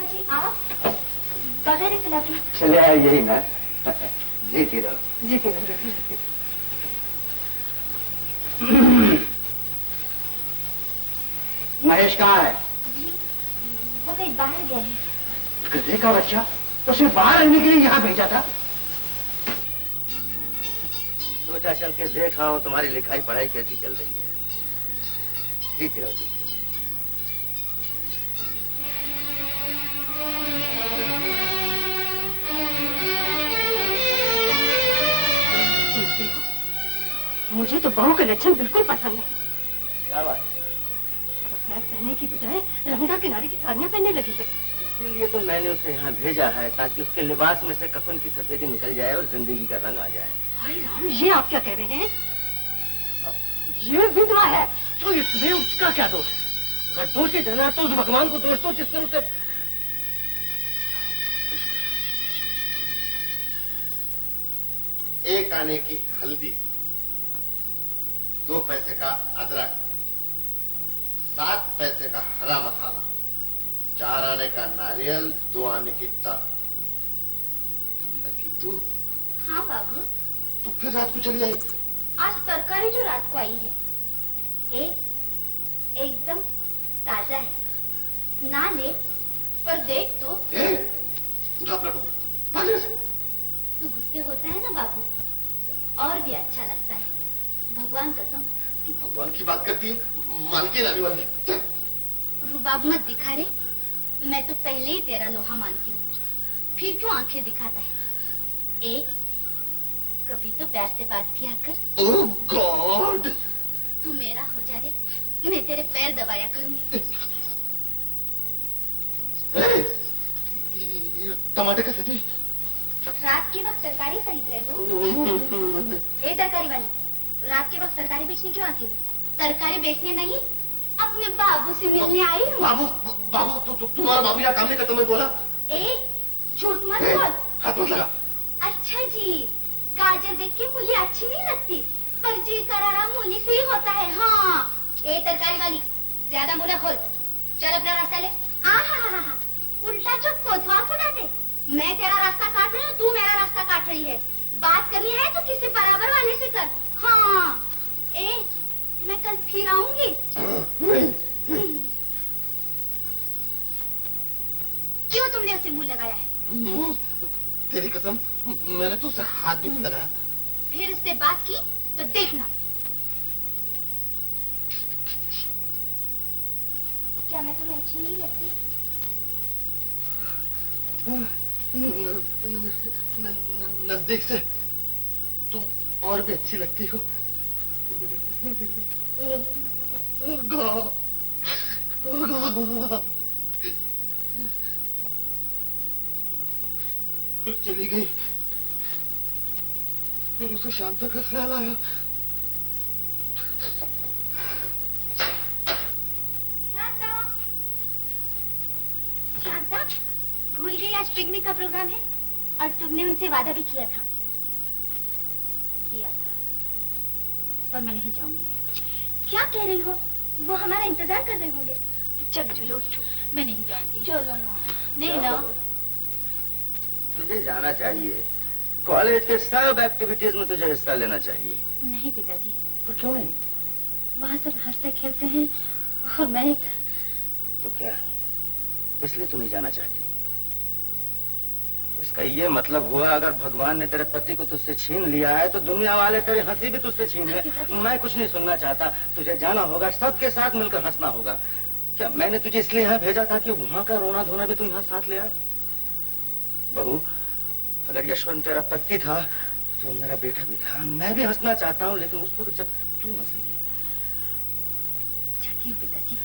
अरे आप बगैर इतला की चले आए यही ना। जीती रहो, जीती रहो। महेश कहाँ है? जी, वो कहीं बाहर गए हैं। गधे का बच्चा, उसे बाहर रहने के लिए यहाँ भेजा था। सोचा चल के देखा हो तुम्हारी लिखाई पढ़ाई कैसी चल रही है। जीती रहो, जीती रहो। मुझे तो बहू के लक्षण बिल्कुल पसंद है। क्या बात? सफेद पहनने की बजाय रंगा किनारे की साड़ियाँ पहनने लगी है। इसीलिए तो मैंने उसे यहाँ भेजा है, ताकि उसके लिबास में से कफन की सफेदी निकल जाए और जिंदगी का रंग आ जाए। हाय राम, ये आप क्या कह रहे हैं? ये विधवा है। तो इसमें उसका क्या दोष है? अगर दोषी देना तो उस भगवान को दोष दो जिसने उसे। एक आने की हल्दी, 2 पैसे का अदरक, 7 पैसे का हरा मसाला, 4 आने का नारियल, 2 आने की तर। तू? हाँ बाबू। तू फिर रात को चली आई? आज तरकारी जो रात को आई है, एकदम ताजा है। ना ले, पर देख तो। उठा अपना टोकरा, भाग यहाँ से। तू गुस्से होता है ना बाबू, और भी अच्छा लगता है। भगवान कसम। तू भगवान की बात करती है, मालकिन आने वाली है। रुबाब मत दिखा रे, मैं तो पहले ही तेरा लोहा मानती हूँ, फिर क्यों आंखें दिखाता है? कभी तो प्यार से बात किया कर। ओह गॉड! तू मेरा हो जा रे, मैं तेरे पैर दबाया करूंगी। टमाटर कैसे थे? रात के वक्त तरकारी खरीद रहे हो? तरकारी वाली, रात के वक्त तरकारी बेचने क्यों आती हो? तरकारी बेचने नहीं, अपने बाबू से मिलने आई हूँ। बाबू तुम्हारा बाबू यहाँ काम नहीं करता, मैं बोला। झूठ मत बोल। हाथ मत लगा। अच्छा जी, गाजर देख के मूली अच्छी नहीं लगती, पर जी करारा मूली से ही होता है। हाँ, तरकारी वाली, ज्यादा मुंह खोल, चल अपना रास्ता ले। आहा, उल्टा जो कोतवाल को डांटे। मैं तेरा रास्ता काट रही हूँ, तू मेरा रास्ता काट रही है। बात करनी है तो किसी बराबर वाले से कर। हाँ, मैं कल फिर आऊंगी। क्यों तुमने उसे मुंह लगाया है? तेरी कसम, मैंने तो उसे हाथ भी नहीं लगाया। फिर उससे बात की तो देखना। क्या मैं तुम्हें अच्छी नहीं लगती? नजदीक से तुम और भी अच्छी लगती हो। फिर चली गई, फिर उसे शांता का ख्याल आया। शांता, भूल गई आज पिकनिक का प्रोग्राम है और तुमने उनसे वादा भी किया था। पर मैं नहीं जाऊंगी। क्या कह रही हो? वो हमारा इंतजार कर रहे होंगे। चलो चलो उठो। मैं नहीं जाऊंगी। चलो ना। नहीं ना। तुझे जाना चाहिए, कॉलेज के सब एक्टिविटीज में तुझे हिस्सा लेना चाहिए। नहीं पिताजी। पर क्यों नहीं? वहाँ सब हंसते खेलते हैं और मैं। तो क्या इसलिए तू नहीं जाना चाहती? इसका ये मतलब हुआ अगर भगवान ने तेरे पति को तुझसे छीन लिया है तो दुनिया वाले तेरी हंसी भी तुझसे छीन ले। मैं कुछ नहीं सुनना चाहता, तुझे जाना होगा, सबके साथ मिलकर हंसना होगा। क्या मैंने तुझे इसलिए यहाँ भेजा था कि वहाँ का रोना धोना भी तू यहाँ साथ ले आए? बहू, अगर यशवंत तेरा पति था तो मेरा बेटा भी था। मैं भी हंसना चाहता हूँ, लेकिन उस वक्त जब तू हंसेगी। जाती हूँ पिताजी।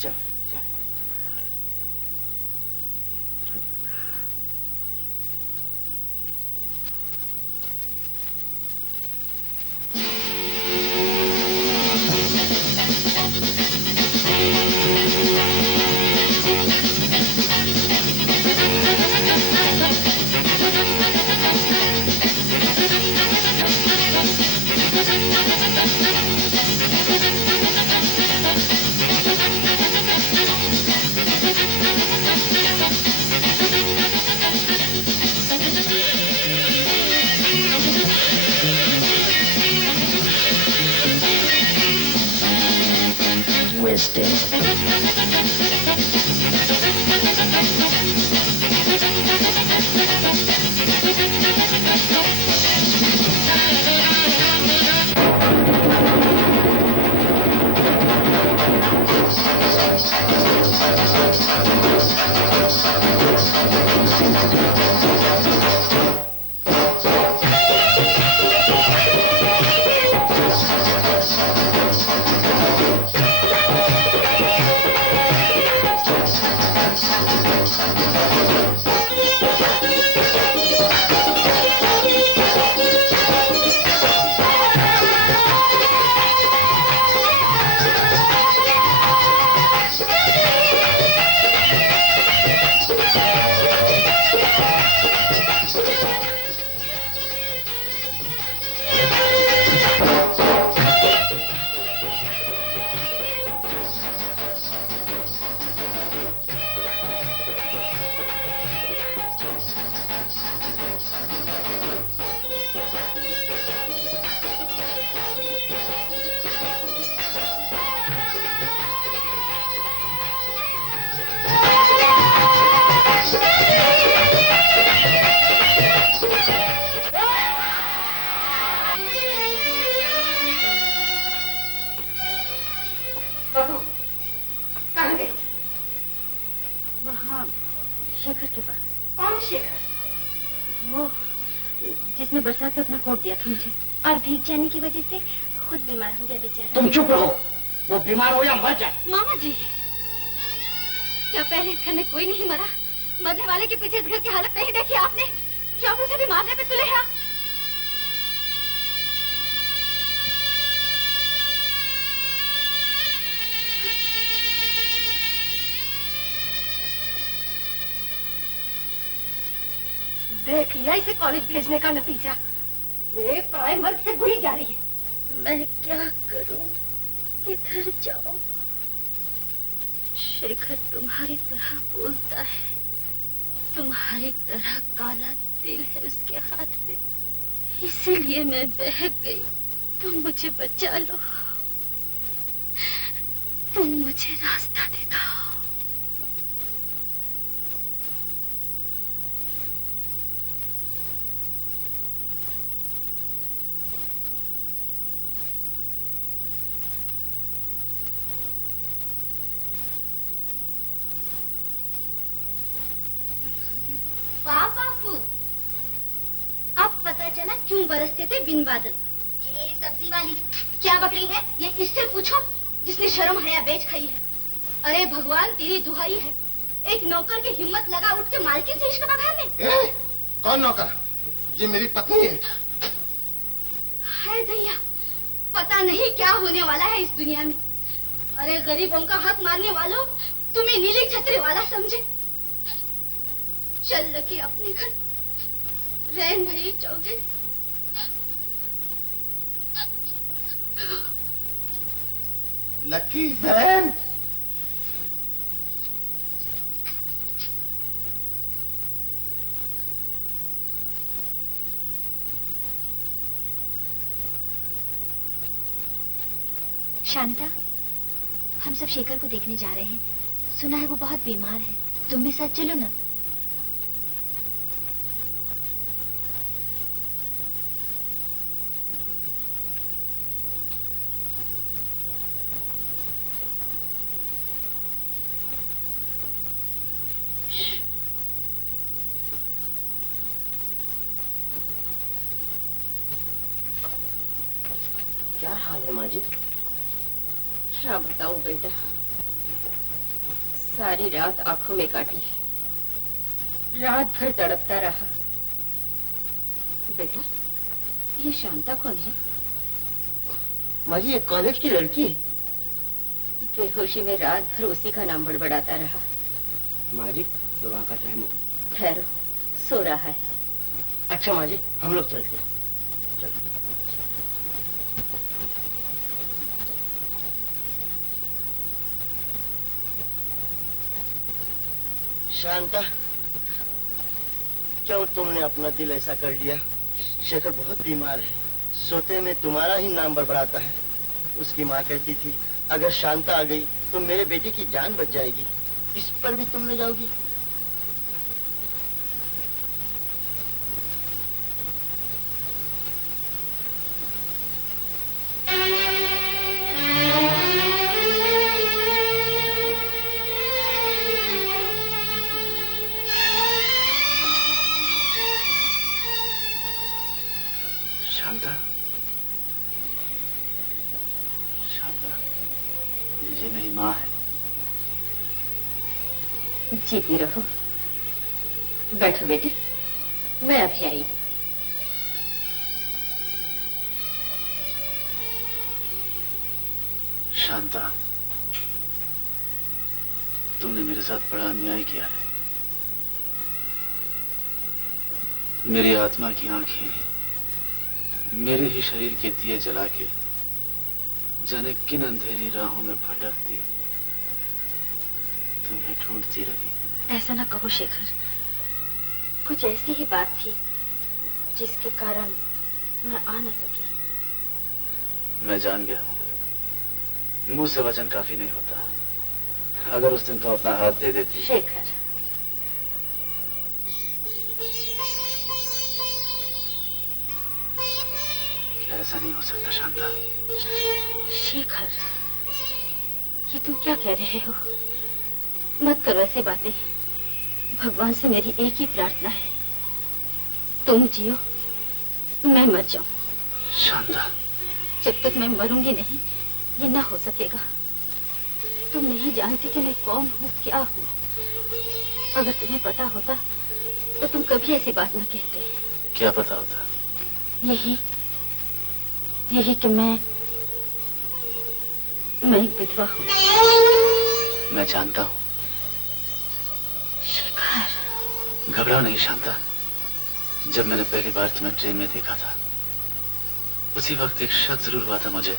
चल। हाँ, शेखर के पास। कौन शेखर? वो जिसने बरसात में अपना कोट दिया था मुझे। और भीग जाने की वजह से खुद बीमार हो गया बेचारा। तुम चुप रहो, वो बीमार हो या मर जाए। मामा जी, क्या पहले इस घर में कोई नहीं मरा? मरने वाले के पीछे इस घर की हालत नहीं देखी आपने? जो आप उसे भी मारने पे तुले हैं। देख लिया इसे कॉलेज भेजने का नतीजा। एक पराये मर्द से बुरी जा रही है। मैं क्या करूं? किधर जाऊं? शेखर तुम्हारी तरह बोलता है, तुम्हारी तरह काला तिल है उसके हाथ में, इसीलिए मैं बहक गई। तुम मुझे बचा लो, तुम मुझे रास्ता दिखाओ। वाह बापू, अब पता चला क्यों बरसते थे बिन बादल। ये सब्जी वाली क्या बकरी है? ये इससे पूछो जिसने शर्म हया बेच खाई है। अरे भगवान तेरी दुहाई है, एक नौकर की हिम्मत लगा उठ के मालकिन से इश्क बगाने। कौन नौकर? ये मेरी पत्नी है। हाय दैया, पता नहीं क्या होने वाला है इस दुनिया में। अरे गरीबों का हक मारने वालों, तुम्हें नीली छतरी वाला समझे। चल लकी अपने घर, रैन भई चौधरी। लकी बहन, शांता, हम सब शेखर को देखने जा रहे हैं। सुना है वो बहुत बीमार है, तुम भी साथ चलो ना। क्या हाल है माँ जी? क्या बताऊं बेटा, सारी रात आंखों में काटी, रात भर तड़पता रहा। बेटा, ये शांता कौन है? माँ जी, एक कॉलेज की लड़की। बेहोशी में रात भर उसी का नाम बड़बड़ाता रहा। माँ जी, दवा का टाइम हो गया। ठहरो, सो रहा है। अच्छा माँ जी, हम लोग चलते हैं। चलो। शांता, क्यों तुमने अपना दिल ऐसा कर लिया? शेखर बहुत बीमार है, सोते में तुम्हारा ही नाम बड़बड़ाता है। उसकी माँ कहती थी अगर शांता आ गई तो मेरे बेटे की जान बच जाएगी। इस पर भी तुम न जाओगी? जीती रहो। बैठो बेटी, मैं अभी आई। शांता, तुमने मेरे साथ बड़ा अन्याय किया है। मेरी आत्मा की आंखें मेरे ही शरीर के दिए जला के जाने किन अंधेरी राहों में भटकती तुम्हें ढूंढती रही। ऐसा ना कहो शेखर, कुछ ऐसी ही बात थी जिसके कारण मैं आ न सकी। मैं जान गया हूं, मुंह से वचन काफी नहीं होता। अगर उस दिन तुम अपना हाथ दे देती। शेखर, क्या ऐसा नहीं हो सकता शांता? शेखर, ये तुम क्या कह रहे हो? मत करो ऐसी बातें। भगवान से मेरी एक ही प्रार्थना है, तुम जियो, मैं मर जाऊं। शांता, जब तक मैं मरूंगी नहीं, ये ना हो सकेगा। तुम नहीं जानती कि मैं कौन हूँ, क्या हूँ। अगर तुम्हें पता होता तो तुम कभी ऐसी बात न कहते। क्या पता होता? यही कि मैं एक विधवा हूँ। मैं जानता हूँ। शेखर, घबराओ नहीं शांता। जब मैंने पहली बार तुम्हें ट्रेन में देखा था, उसी वक्त एक शक जरूर हुआ था मुझे,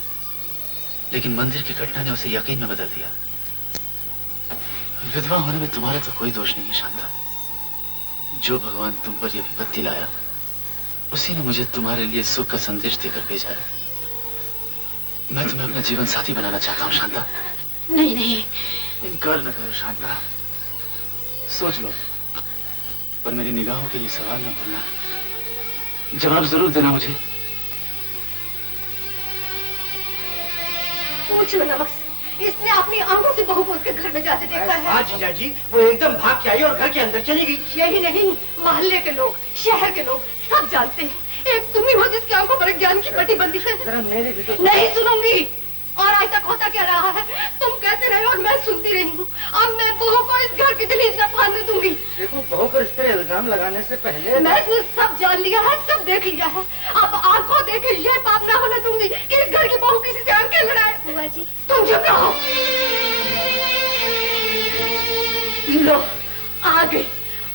लेकिन मंदिर की घटना ने उसे यकीन में बदल दिया। विधवा होने में तुम्हारा तो कोई दोष नहीं है शांता। जो भगवान तुम पर यह विपत्ति लाया, उसी ने मुझे तुम्हारे लिए सुख का संदेश देकर भेजा है। मैं तुम्हें अपना जीवन साथी बनाना चाहता हूँ शांता। नहीं नहीं, इनकार न करो शांता, सोच लो। पर मेरी निगाहों के ये सवाल न भूलना, जवाब जरूर देना मुझे। पूछ लो नमक से, इसने अपनी आंखों से बहू को उसके घर में जाते देखा है। हाँ जीजा जी, वो एकदम भाग के आई और घर के अंदर चली गई। यही नहीं, मोहल्ले के लोग, शहर के लोग सब जानते हैं। एक तुम ही हो जिसकी आंखों पर ज्ञान की पट्टी बंदी है। जरा मेरी भी तो नहीं सुनूंगी। और आज तक होता क्या रहा है, तुम कहते रहे और मैं सुनती रही हूँ। अब मैं बहू को इस घर की दलील में फांदने दूंगी। देखो, बहू पर इस पर इल्जाम लगाने से पहले मैंने सब जान लिया है, सब देख लिया है। अब आंखों देखे ये पाप ना होने दूंगी कि इस घर की बहू किसी से आंखें लड़ाए। बुआ जी, तुम चुप रहो। लो, आ गई।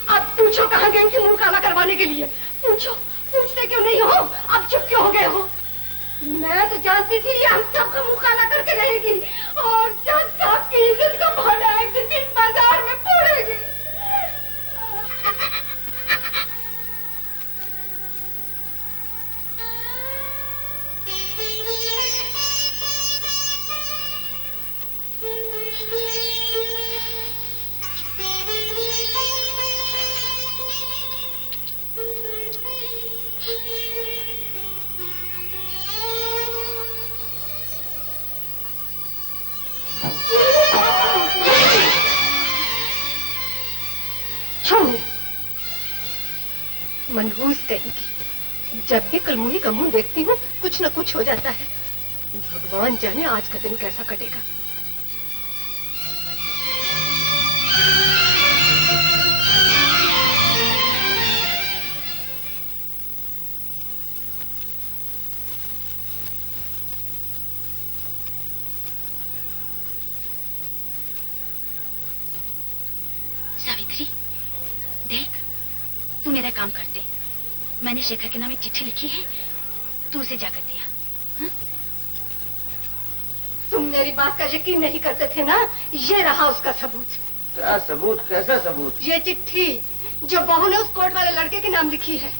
अब पूछो कहाँ गई थी मुंह काला करवाने के लिए। पूछो, पूछते क्यों नहीं हो? अब चुप क्यों हो गए हो? मैं तो जानती थी ये हम सबका मुंह काला करके रहेगी और जब सबकी इज्जत का भाड़ा एक दिन इस बाजार में फोड़ेगी। मनहूस कहेगी, जब भी कलमुही का मुंह देखती हूँ कुछ न कुछ हो जाता है। भगवान जाने आज का दिन कैसा कटेगा। सावित्री, देख, तू मेरा काम कर दे। मैंने शेखर के नाम एक चिट्ठी लिखी है, तू उसे जाकर दिया। हा? तुम मेरी बात का यकीन नहीं करते थे ना, ये रहा उसका सबूत। क्या सबूत? कैसा सबूत? ये चिट्ठी जो बहू ने उस कोर्ट वाले लड़के के नाम लिखी है।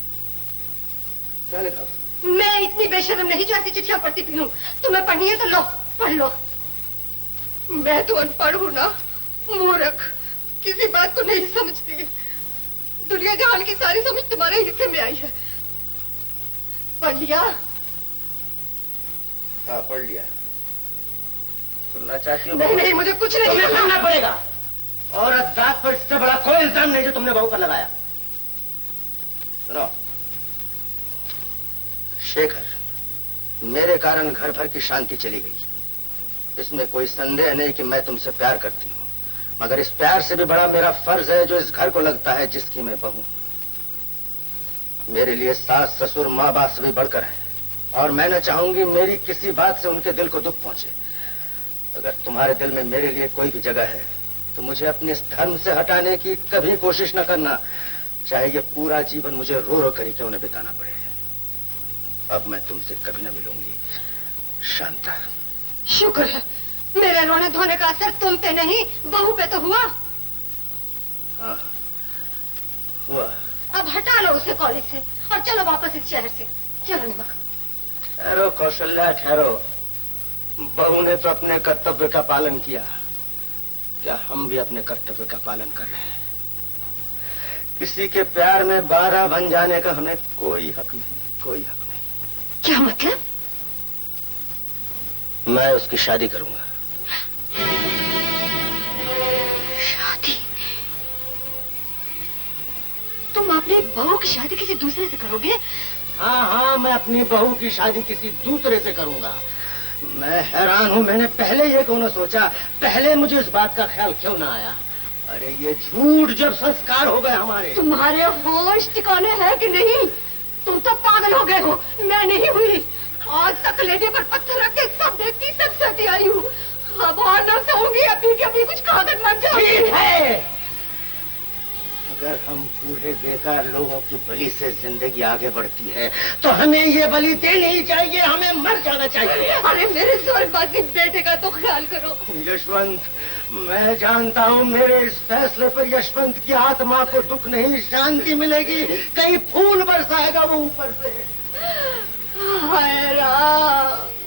क्या लिखा? मैं इतनी बेशर्म नहीं जो ऐसी चिट्ठियां पढ़ती पी हूँ। तुम्हें पढ़नी है तो लो, पढ़ लो। मैं तो अनपढ़ हूँ ना, मूर्ख, किसी बात को नहीं समझती। दुनिया जहान की सारी समझ तुम्हारे हिस्से में आई है। पढ़ लिया? हाँ, पढ़ लिया। सुनना चाहती हो? नहीं नहीं, मुझे कुछ नहीं सुनना पड़ेगा। और जात पर इससे बड़ा कोई इल्जाम नहीं जो तुमने बहू पर लगाया। सुनो, शेखर, मेरे कारण घर भर की शांति चली गई। इसमें कोई संदेह नहीं कि मैं तुमसे प्यार करती हूँ, मगर इस प्यार से भी बड़ा मेरा फर्ज है जो इस घर को लगता है जिसकी मैं बहू। मेरे लिए सास ससुर माँ बाप से भी बढ़कर है, और मैं न चाहूंगी मेरी किसी बात से उनके दिल को दुख पहुंचे। अगर तुम्हारे दिल में मेरे लिए कोई भी जगह है तो मुझे अपने इस धर्म से हटाने की कभी कोशिश न करना, चाहे ये पूरा जीवन मुझे रो रो कर ही क्यों न बिताना पड़े। अब मैं तुमसे कभी न मिलूंगी, शांता। शुक्र है मेरे रोने धोने का असर तुम पे नहीं बहू पे तो हुआ। हाँ, हुआ। अब हटा लो उसे कॉलेज से और चलो वापस इस शहर से। चलो निमक। ठहरो कौशल्या, ठहरो। बहू ने तो अपने कर्तव्य का पालन किया, क्या हम भी अपने कर्तव्य का पालन कर रहे हैं? किसी के प्यार में बाधा बन जाने का हमें कोई हक नहीं, कोई हक नहीं। क्या मतलब? मैं उसकी शादी करूंगा। शादी? तुम अपने बहू की शादी किसी दूसरे से करोगे? हाँ हाँ, मैं अपनी बहू की शादी किसी दूसरे से करूंगा। मैं हैरान हूँ, मैंने पहले ये क्यों न सोचा, पहले मुझे इस बात का ख्याल क्यों ना आया। अरे ये झूठ जब संस्कार हो गए हमारे। तुम्हारे होश ठिकाने है कि नहीं? तुम तो पागल हो गए हो। मैं नहीं हुई, आज तक लेने पर पत्थर रख के सब देखती सब सती आई हूँ। अब और न सहूंगी, अभी के अभी कुछ खाकर मर जाऊंगी। ठीक है, अगर हम बूढ़े बेकार लोगों की बलि से जिंदगी आगे बढ़ती है तो हमें ये बलि देनी ही चाहिए, हमें मर जाना चाहिए। अरे मेरे स्वर्गवासी बेटे का तो ख्याल करो। यशवंत, मैं जानता हूँ मेरे इस फैसले पर यशवंत की आत्मा को दुख नहीं शांति मिलेगी, कहीं फूल बरसाएगा वो ऊपर से। हाय राम।